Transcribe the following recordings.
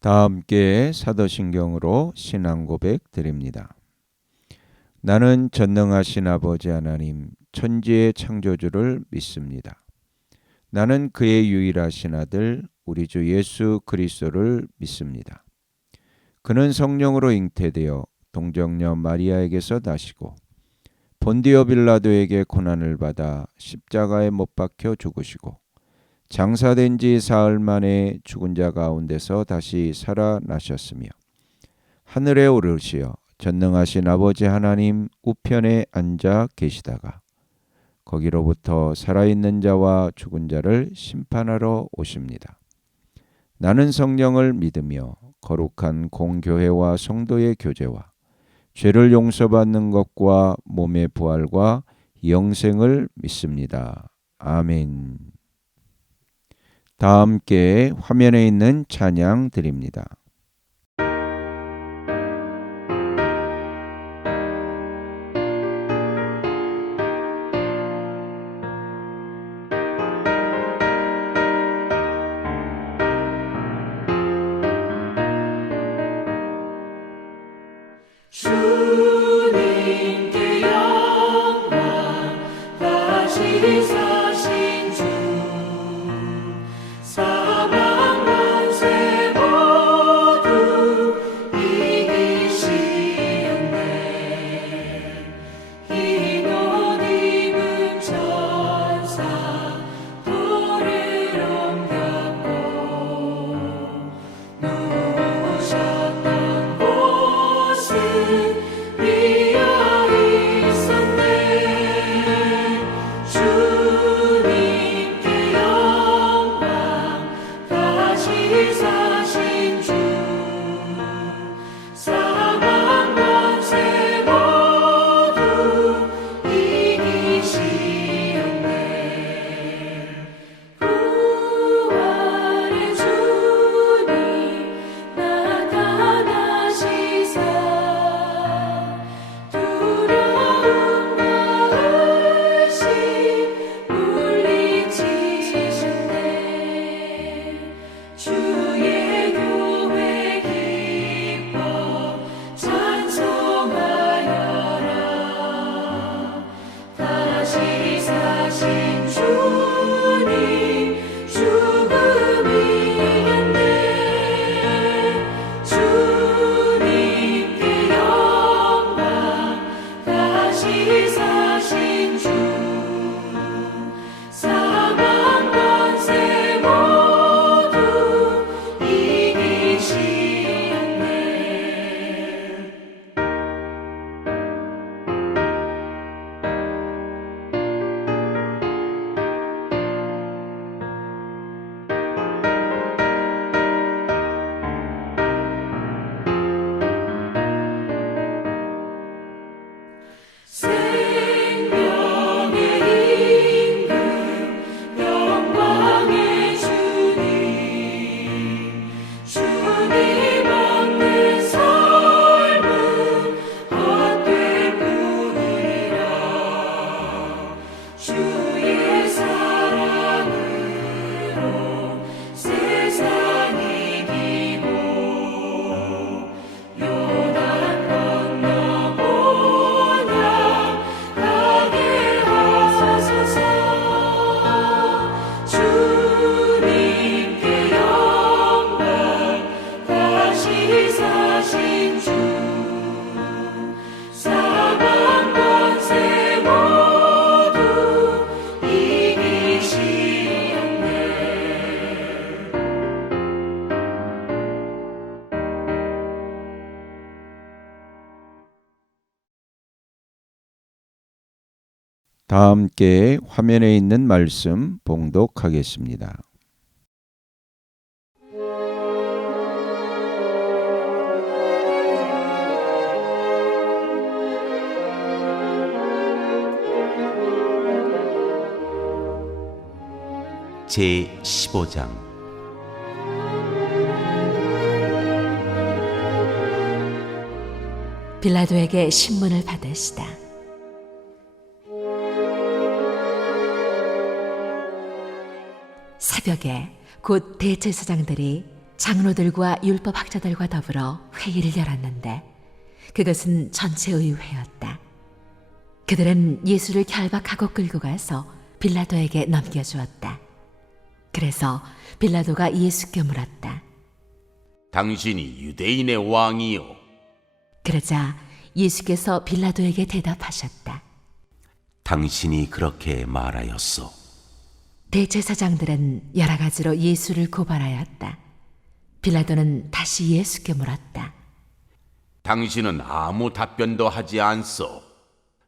다 함께 사도신경으로 신앙 고백 드립니다. 나는 전능하신 아버지 하나님 천지의 창조주를 믿습니다. 나는 그의 유일하신 아들 우리 주 예수 그리스도를 믿습니다. 그는 성령으로 잉태되어 동정녀 마리아에게서 나시고 본디오 빌라도에게 고난을 받아 십자가에 못 박혀 죽으시고 장사된 지 사흘 만에 죽은 자 가운데서 다시 살아나셨으며 하늘에 오르시어 전능하신 아버지 하나님 우편에 앉아 계시다가 거기로부터 살아있는 자와 죽은 자를 심판하러 오십니다. 나는 성령을 믿으며 거룩한 공교회와 성도의 교제와 죄를 용서받는 것과 몸의 부활과 영생을 믿습니다. 아멘. 다 함께 화면에 있는 찬양 드립니다. 주님께 영광 다시 사신 주 사방 권세 모두 이기시었네. 흰 옷 입은 천사 돌을 옮겼고 누우셨던 곳은 비어 있었네. 주님께 영광 다시 사신 주 사방 권세 모두 이기시었네. 부활의 주님 나타나시사 두려움과 의심 물리치셨네. 주의 교회 기뻐 찬송하여라. 다시 사신 주님 죽음 이겼네. 주님께 영광 다시 사신 주 사방 권세 모두 이기시었네. 생명의 임금 영광의 주님 주님 없는 삶은 헛될 뿐이라. 주의 사랑으로 세상 이기고 요단 건너 본향 가게 하소서. 주님께 영광 다시 사신 주 사방 권세 모두 이기시었네. 다 함께 화면에 있는 말씀 봉독하겠습니다. 제15장 빌라도에게 신문을 받으시다. 새벽에 곧 대제사장들이 장로들과 율법학자들과 더불어 회의를 열었는데 그것은 전체의회였다. 그들은 예수를 결박하고 끌고 가서 빌라도에게 넘겨주었다. 그래서 빌라도가 예수께 물었다. 당신이 유대인의 왕이요? 그러자 예수께서 빌라도에게 대답하셨다. 당신이 그렇게 말하였소. 대제사장들은 여러 가지로 예수를 고발하였다. 빌라도는 다시 예수께 물었다. 당신은 아무 답변도 하지 않소.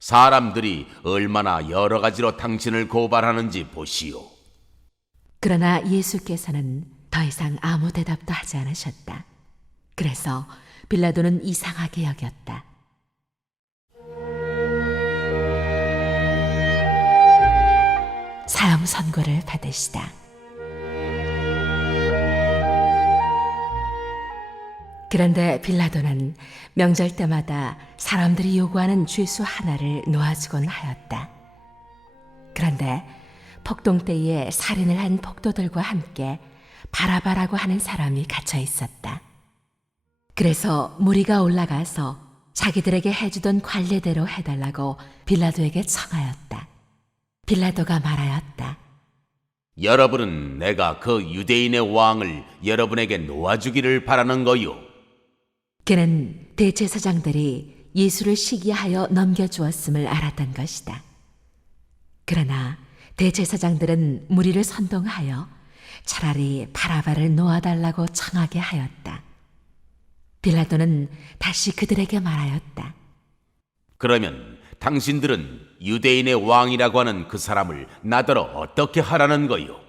사람들이 얼마나 여러 가지로 당신을 고발하는지 보시오. 그러나 예수께서는 더 이상 아무 대답도 하지 않으셨다. 그래서 빌라도는 이상하게 여겼다. 사형 선고를 받으시다. 그런데 빌라도는 명절 때마다 사람들이 요구하는 죄수 하나를 놓아주곤 하였다. 그런데 폭동 때에 살인을 한 폭도들과 함께 바라바라고 하는 사람이 갇혀 있었다. 그래서 무리가 올라가서 자기들에게 해주던 관례대로 해달라고 빌라도에게 청하였다. 빌라도가 말하였다. 여러분은 내가 그 유대인의 왕을 여러분에게 놓아주기를 바라는 거요. 그는 대제사장들이 예수를 시기하여 넘겨주었음을 알았던 것이다. 그러나 대제사장들은 무리를 선동하여 차라리 바라바를 놓아달라고 청하게 하였다. 빌라도는 다시 그들에게 말하였다. 그러면 당신들은 유대인의 왕이라고 하는 그 사람을 나더러 어떻게 하라는 거요?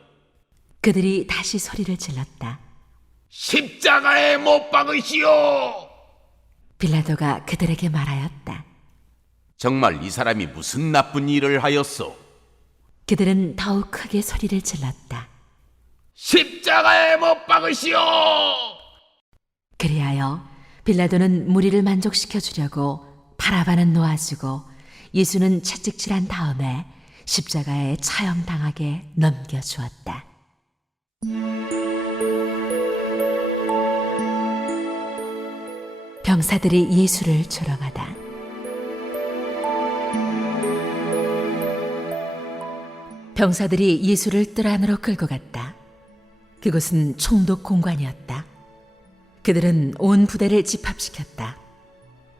그들이 다시 소리를 질렀다. 십자가에 못 박으시오! 빌라도가 그들에게 말하였다. 정말 이 사람이 무슨 나쁜 일을 하였소? 그들은 더욱 크게 소리를 질렀다. 십자가에 못 박으시오! 그리하여 빌라도는 무리를 만족시켜 주려고 바라바는 놓아주고 예수는 채찍질한 다음에 십자가에 처형당하게 넘겨주었다. 병사들이 예수를 조롱하다. 병사들이 예수를 뜰 안으로 끌고 갔다. 그곳은 총독 공관이었다. 그들은 온 부대를 집합시켰다.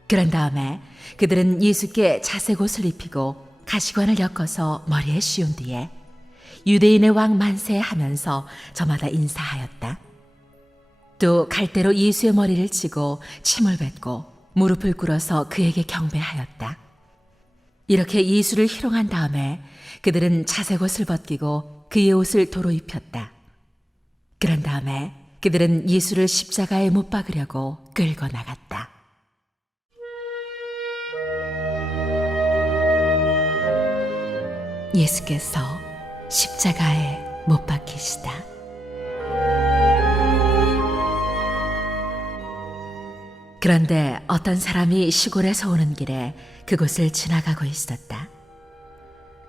그런 다음에 그들은 예수께 자색 옷을 입히고 가시관을 엮어서 머리에 씌운 뒤에 유대인의 왕 만세 하면서 저마다 인사하였다. 또 갈대로 예수의 머리를 치고 침을 뱉고 무릎을 꿇어서 그에게 경배하였다. 이렇게 예수를 희롱한 다음에 그들은 자색 옷을 벗기고 그의 옷을 도로 입혔다. 그런 다음에 그들은 예수를 십자가에 못 박으려고 끌고 나갔다. 예수께서 십자가에 못 박히시다. 그런데 어떤 사람이 시골에서 오는 길에 그곳을 지나가고 있었다.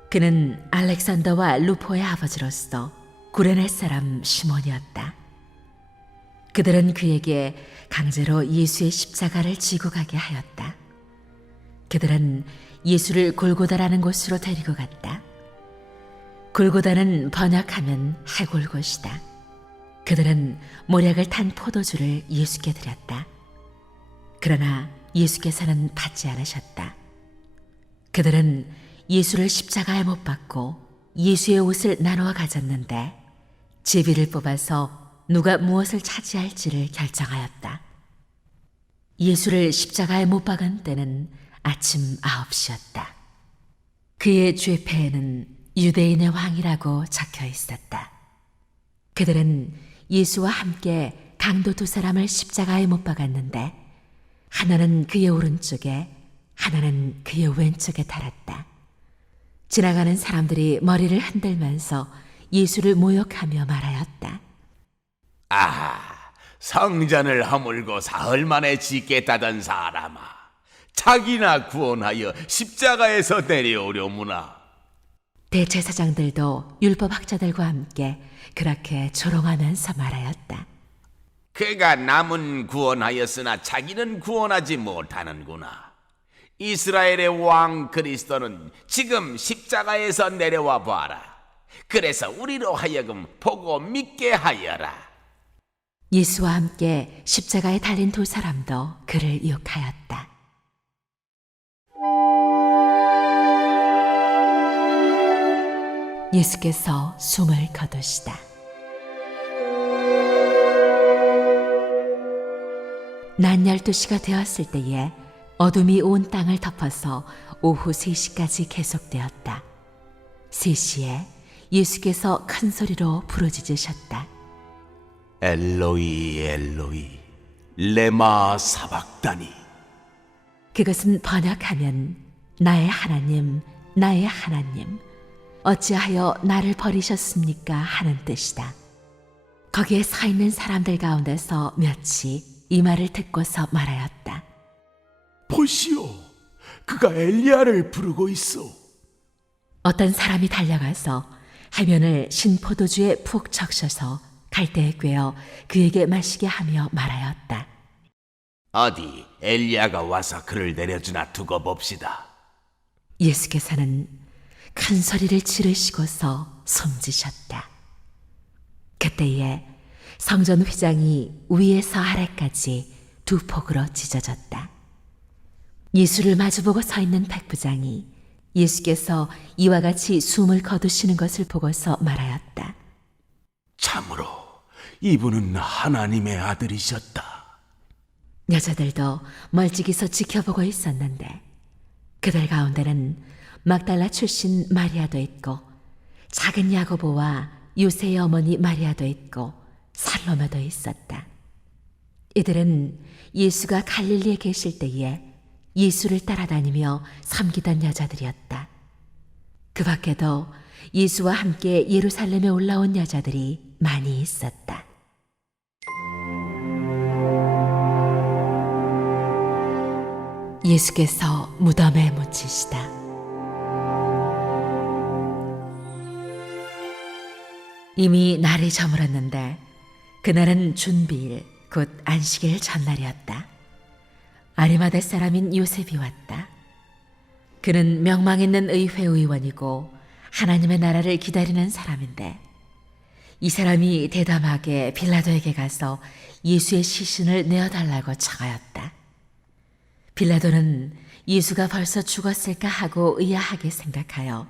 그는 알렉산더와 루포의 아버지로서 구레네 사람 시몬이었다. 그들은 그에게 강제로 예수의 십자가를 지고 가게 하였다. 그들은 예수를 골고다라는 곳으로 데리고 갔다. 골고다는 번역하면 해골곳이다. 그들은 모략을 탄 포도주를 예수께 드렸다. 그러나 예수께서는 받지 않으셨다. 그들은 예수를 십자가에 못 박고 예수의 옷을 나누어 가졌는데 제비를 뽑아서 누가 무엇을 차지할지를 결정하였다. 예수를 십자가에 못 박은 때는 아침 9시였다. 그의 죄패에는 유대인의 왕이라고 적혀 있었다. 그들은 예수와 함께 강도 두 사람을 십자가에 못 박았는데 하나는 그의 오른쪽에 하나는 그의 왼쪽에 달았다. 지나가는 사람들이 머리를 흔들면서 예수를 모욕하며 말하였다. 아하, 성전을 허물고 사흘 만에 짓겠다던 사람아, 자기나 구원하여 십자가에서 내려오려무나. 대제사장들도 율법학자들과 함께 그렇게 조롱하면서 말하였다. 그가 남은 구원하였으나 자기는 구원하지 못하는구나. 이스라엘의 왕 그리스도는 지금 십자가에서 내려와 봐라. 그래서 우리로 하여금 보고 믿게 하여라. 예수와 함께 십자가에 달린 두 사람도 그를 유혹하였다. 예수께서 숨을 거두시다. 낮 12시가 되었을 때에 어둠이 온 땅을 덮어서 오후 3시까지 계속되었다. 3시에 예수께서 큰 소리로 부르짖으셨다. 엘로이 엘로이 레마 사박다니. 그것은 번역하면 나의 하나님, 나의 하나님, 어찌하여 나를 버리셨습니까? 하는 뜻이다. 거기에 서 있는 사람들 가운데서 몇이 이 말을 듣고서 말하였다. 보시오, 그가 엘리야를 부르고 있어. 어떤 사람이 달려가서 해면을 신포도주에 푹 적셔서 갈대에 꿰어 그에게 마시게 하며 말하였다. 어디 엘리야가 와서 그를 내려주나 두고 봅시다. 예수께서는 큰 소리를 지르시고서 숨지셨다. 그때에 성전 휘장이 위에서 아래까지 두 폭으로 찢어졌다. 예수를 마주보고 서 있는 백부장이 예수께서 이와 같이 숨을 거두시는 것을 보고서 말하였다. 참으로 이분은 하나님의 아들이셨다. 여자들도 멀찍이서 지켜보고 있었는데 그들 가운데는 막달라 출신 마리아도 있고 작은 야고보와 요새의 어머니 마리아도 있고 살로메도 있었다. 이들은 예수가 갈릴리에 계실 때에 예수를 따라다니며 섬기던 여자들이었다. 그 밖에도 예수와 함께 예루살렘에 올라온 여자들이 많이 있었다. 예수께서 무덤에 묻히시다. 이미 날이 저물었는데 그날은 준비일 곧 안식일 전날이었다. 아리마대 사람인 요셉이 왔다. 그는 명망 있는 의회 의원이고 하나님의 나라를 기다리는 사람인데 이 사람이 대담하게 빌라도에게 가서 예수의 시신을 내어달라고 청하였다. 빌라도는 예수가 벌써 죽었을까 하고 의아하게 생각하여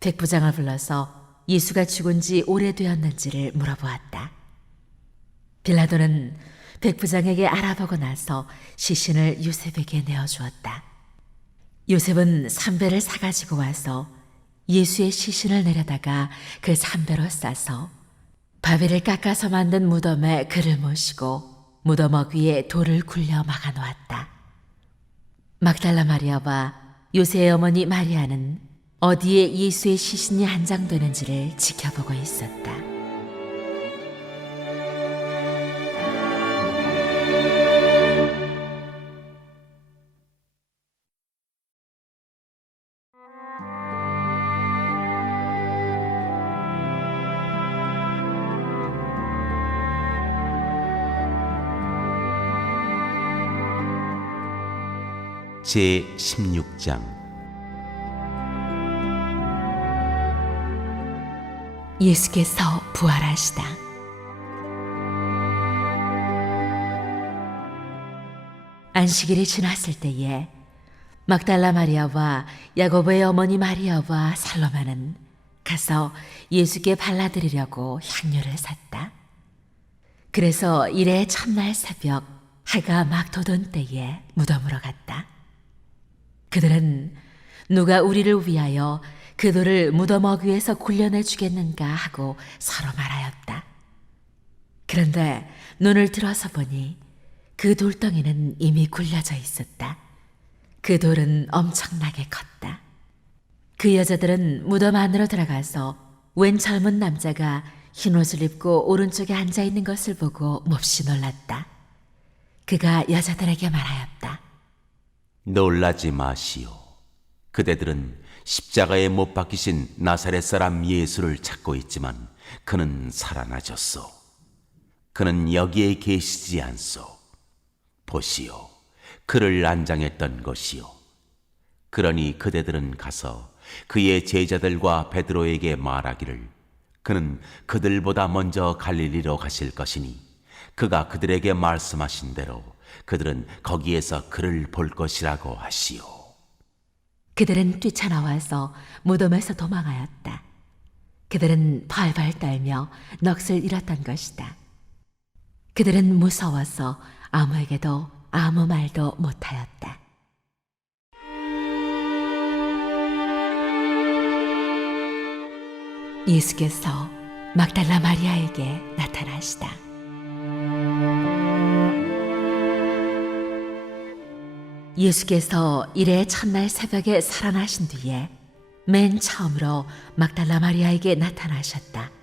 백부장을 불러서 예수가 죽은 지 오래되었는지를 물어보았다. 빌라도는 백부장에게 알아보고 나서 시신을 요셉에게 내어주었다. 요셉은 삼배를 사가지고 와서 예수의 시신을 내려다가 그 삼배로 싸서 바위를 깎아서 만든 무덤에 그를 모시고 무덤 위에 돌을 굴려 막아놓았다. 막달라 마리아와 요새의 어머니 마리아는 어디에 예수의 시신이 안장되는지를 지켜보고 있었다. 제 16장. 예수께서 부활하시다. 안식일이 지났을 때에 막달라 마리아와 야고보의 어머니 마리아와 살로메는 가서 예수께 발라드리려고 향료를 샀다. 그래서 이래 첫날 새벽 해가 막 돋은 때에 무덤으로 갔다. 그들은 누가 우리를 위하여 그 돌을 무덤 어귀에서 굴려내 주겠는가 하고 서로 말하였다. 그런데 눈을 들어서 보니 그 돌덩이는 이미 굴려져 있었다. 그 돌은 엄청나게 컸다. 그 여자들은 무덤 안으로 들어가서 웬 젊은 남자가 흰옷을 입고 오른쪽에 앉아 있는 것을 보고 몹시 놀랐다. 그가 여자들에게 말하였다. 놀라지 마시오. 그대들은 십자가에 못 박히신 나사렛 사람 예수를 찾고 있지만 그는 살아나셨소. 그는 여기에 계시지 않소. 보시오, 그를 안장했던 것이요. 그러니 그대들은 가서 그의 제자들과 베드로에게 말하기를 그는 그들보다 먼저 갈릴리로 가실 것이니 그가 그들에게 말씀하신 대로 그들은 거기에서 그를 볼 것이라고 하시오. 그들은 뛰쳐나와서 무덤에서 도망하였다. 그들은 벌벌 떨며 넋을 잃었던 것이다. 그들은 무서워서 아무에게도 아무 말도 못하였다. 예수께서 막달라 마리아에게 나타나시다. 예수께서 이래 첫날 새벽에 살아나신 뒤에 맨 처음으로 막달라 마리아에게 나타나셨다.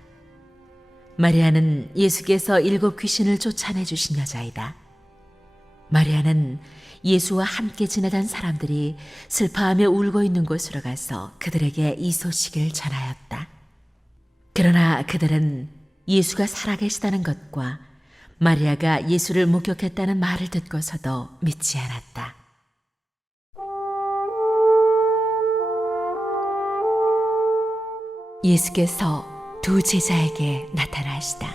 마리아는 예수께서 7 귀신을 쫓아내 주신 여자이다. 마리아는 예수와 함께 지내던 사람들이 슬퍼하며 울고 있는 곳으로 가서 그들에게 이 소식을 전하였다. 그러나 그들은 예수가 살아계시다는 것과 마리아가 예수를 목격했다는 말을 듣고서도 믿지 않았다. 예수께서 2 제자에게 나타나시다.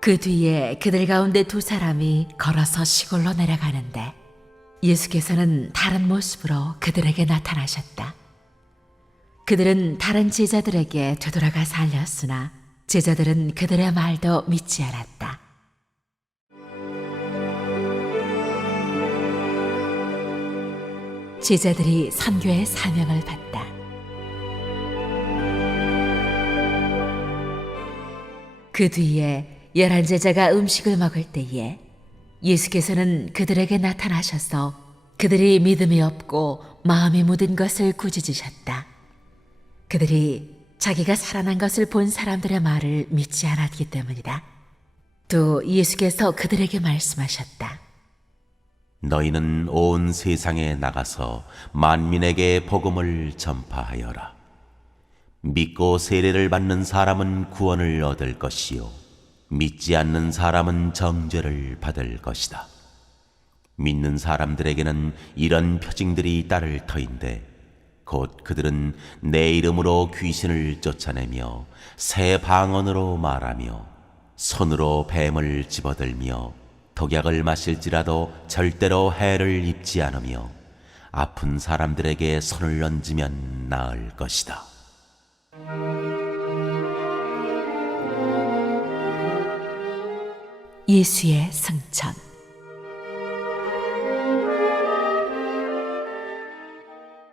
그 뒤에 그들 가운데 2 사람이 걸어서 시골로 내려가는데 예수께서는 다른 모습으로 그들에게 나타나셨다. 그들은 다른 제자들에게 되돌아가서 알렸으나 제자들은 그들의 말도 믿지 않았다. 제자들이 선교의 사명을 받다. 그 뒤에 11 제자가 음식을 먹을 때에 예수께서는 그들에게 나타나셔서 그들이 믿음이 없고 마음이 묻은 것을 꾸짖으셨다. 그들이 자기가 살아난 것을 본 사람들의 말을 믿지 않았기 때문이다. 또 예수께서 그들에게 말씀하셨다. 너희는 온 세상에 나가서 만민에게 복음을 전파하여라. 믿고 세례를 받는 사람은 구원을 얻을 것이요 믿지 않는 사람은 정죄를 받을 것이다. 믿는 사람들에게는 이런 표징들이 따를 터인데 곧 그들은 내 이름으로 귀신을 쫓아내며 새 방언으로 말하며 손으로 뱀을 집어들며 독약을 마실지라도 절대로 해를 입지 않으며 아픈 사람들에게 손을 얹으면 나을 것이다. 예수의 승천.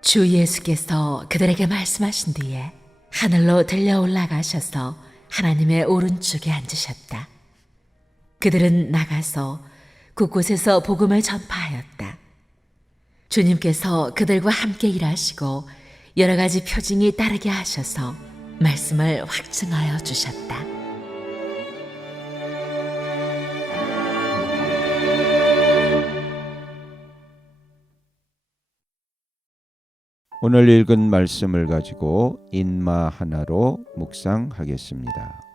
주 예수께서 그들에게 말씀하신 뒤에 하늘로 들려 올라가셔서 하나님의 오른쪽에 앉으셨다. 그들은 나가서 곳곳에서 복음을 전파하였다. 주님께서 그들과 함께 일하시고 여러 가지 표징이 따르게 하셔서 말씀을 확증하여 주셨다. 오늘 읽은 말씀을 가지고 인마 하나로 묵상하겠습니다.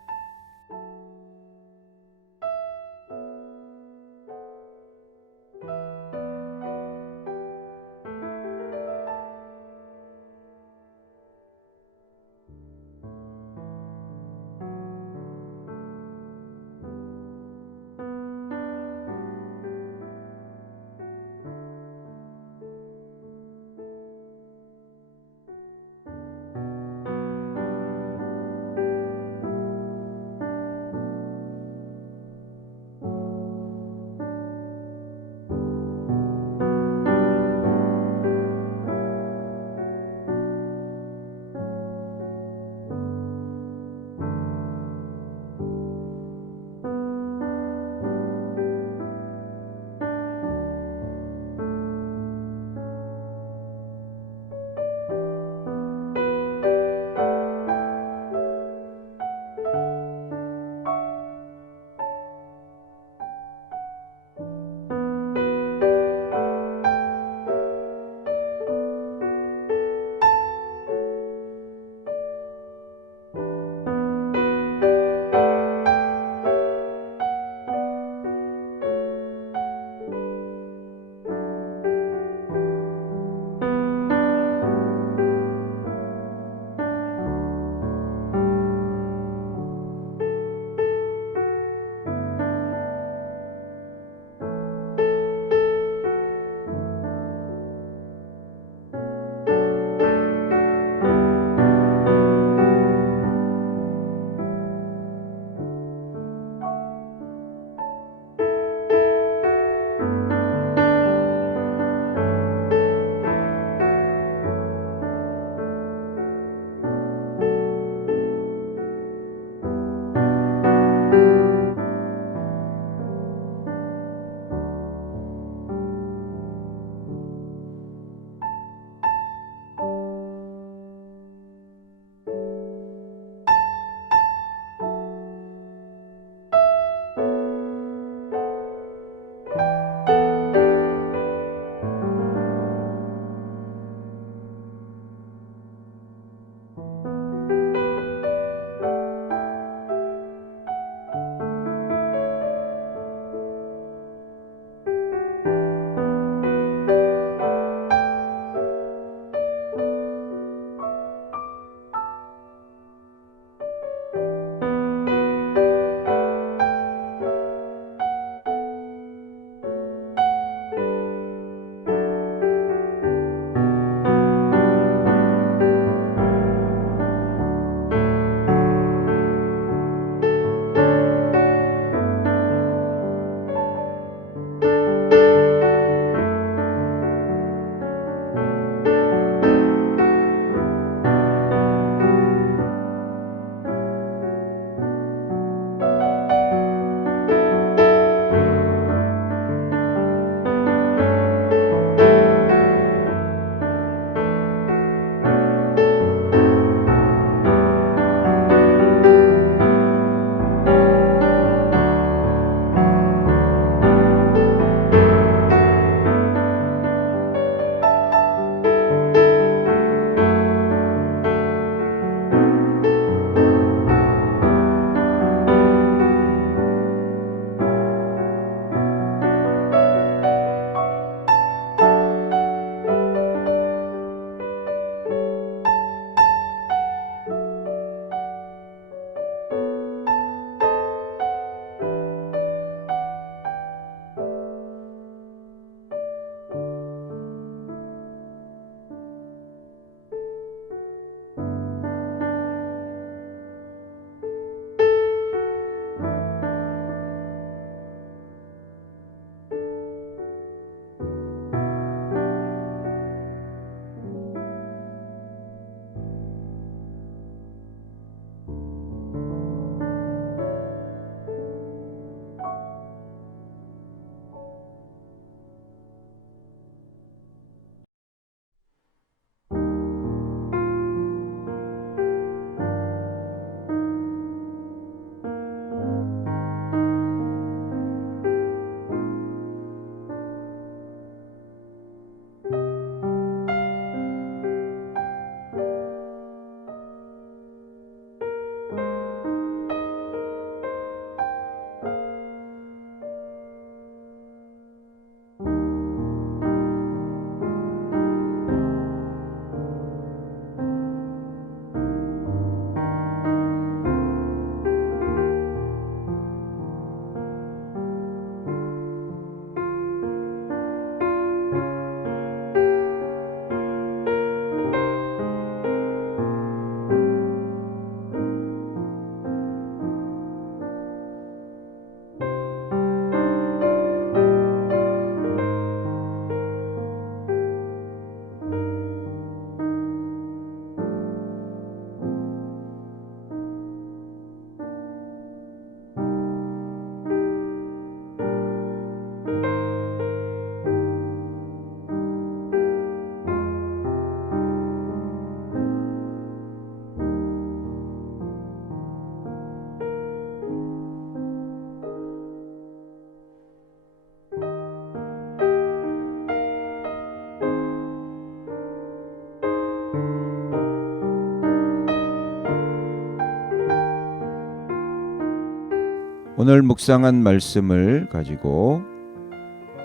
오늘 묵상한 말씀을 가지고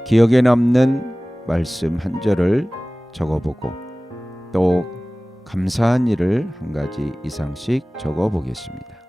기억에 남는 말씀 한 절을 적어보고 또 감사한 일을 한 가지 이상씩 적어보겠습니다.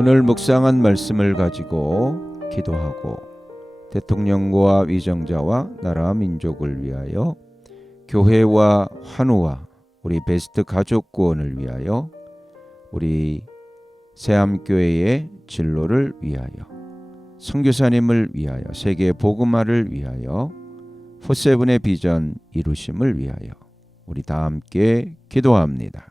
오늘 묵상한 말씀을 가지고 기도하고 대통령과 위정자와 나라 민족을 위하여 교회와 환우와 우리 베스트 가족 구원을 위하여 우리 새암교회의 진로를 위하여 선교사님을 위하여 세계 복음화를 위하여 포세븐의 비전 이루심을 위하여 우리 다 함께 기도합니다.